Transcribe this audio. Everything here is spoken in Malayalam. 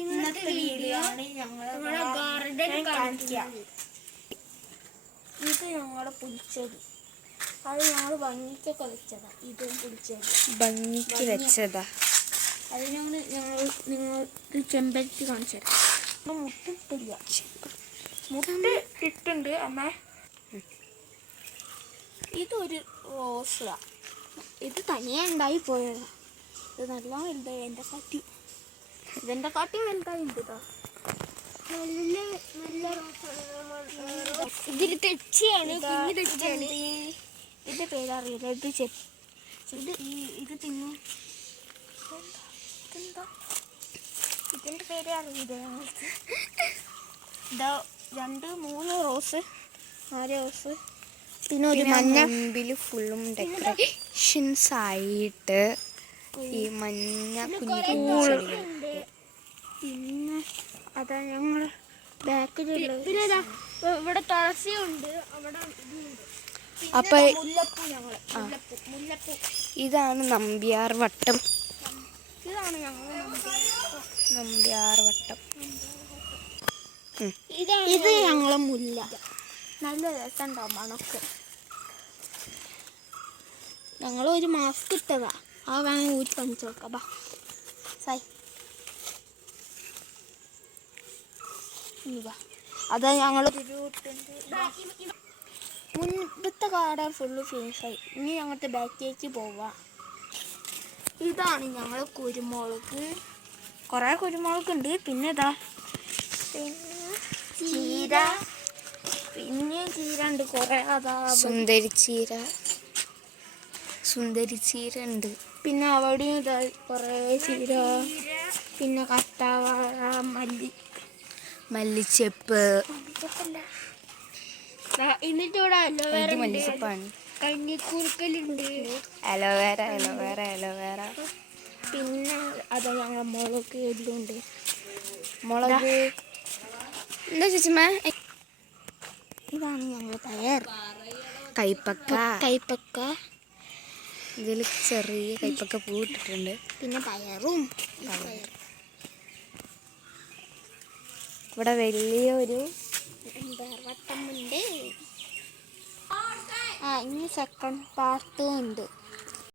ഇന്നത്തെ വീഡിയോ ഞങ്ങളുടെ ഗാർഡൻ കാണിക്കാം. ഇത് ഞങ്ങളുടെ പുൽച്ചെടി, അത് ഞങ്ങൾ ഭംഗിക്കൊക്കെ വെച്ചതാ. ഇതും പുൽച്ചെടി ഭംഗിക്ക് വെച്ചതാ. അതിനാണ് നിങ്ങൾക്ക് ചെമ്പരത്തി കാണിച്ചത്. മുട്ടിട്ടില്ല, മുട്ടിട്ടുണ്ട് അമ്മ. ഇതൊരു റോസാ, ഇത് തനിയെ ഉണ്ടായി പോയതാ. ഇത് നല്ല വലുതായി, ഇതിൻ്റെ കാട്ടി വലുതായി ഉണ്ട് കേട്ടോ. ഇതിൽ തെച്ചിയാണ്, കുഞ്ഞു തെച്ചിയാണ്. ഇതിൻ്റെ പേരറിയില്ല. ഇത് തിന്നു. ഇതിൻ്റെ പേര് അറിയില്ല ഞങ്ങൾക്ക്. ഇതാ 2-3 റോസ്, 4 റോസ്, പിന്നെ ഒരു മഞ്ഞ. മുമ്പിൽ ഫുള്ളും ഡെക്കറേഷൻസ് ആയിട്ട് ഈ മഞ്ഞ കുഞ്ഞു. പിന്നെ അതാ ഞങ്ങൾ ബാക്കിലുള്ളത്. പിന്നെ ഇവിടെ തുളസിയുണ്ട്, അവിടെ അപ്പൊ മുല്ലപ്പൂ. മുല്ലപ്പൂ ഇതാണ് നമ്പ്യാർ വട്ടം. ഇതാണ് ഞങ്ങൾ നമ്പ്യാർ വട്ടം. ഇത് ഞങ്ങളെ മുല്ല. നല്ല രസമുണ്ടാവും മണക്ക്. ഞങ്ങൾ ഒരു മാസ്ക് ഇട്ടതാ, ആ വേണമെങ്കിൽ ഊരി കാണിച്ചു നോക്കാം. ബാ സായി, അതാ ഞങ്ങൾ മുൻപത്തെ ഗാർഡൻ ഫുള്ള് ഫിനിഷായി. ഇനി ഞങ്ങളുടെ ബാക്കിലേക്ക് പോവാം. ഇതാണ് ഞങ്ങൾ കുരുമുളക്. കുറേ കുരുമുളക് ഉണ്ട്. പിന്നെ ഇതാ ചീര, പിന്നെയും ചീര ഉണ്ട് കുറേ. അതാ സുന്ദരി ചീര ഉണ്ട്. പിന്നെ അവിടെയും ഇതാ കുറേ ചീര. പിന്നെ കറ്റാവാഴ, മല്ലിച്ചെപ്പ്. എന്നിട്ട് ഇവിടെ അലോവേറ, മല്ലിച്ചെപ്പാണ്. കഞ്ഞിക്കൂർക്കലുണ്ട്, അലോവേറ. പിന്നെ അതാ ഞങ്ങൾ മുളക് എല്ലാം ഉണ്ട്. മുളക് എന്താ ചേച്ചിമ്മ? ഇതാണ് ഞങ്ങൾ പയർ, കൈപ്പക്ക. ഇതിൽ ചെറിയ കൈപ്പക്ക പൂട്ടിട്ടുണ്ട്. പിന്നെ പയറും. ഇവിടെ വലിയൊരു വട്ടമുണ്ട്. ഇനി സെക്കൻഡ് പാർട്ടും ഉണ്ട്.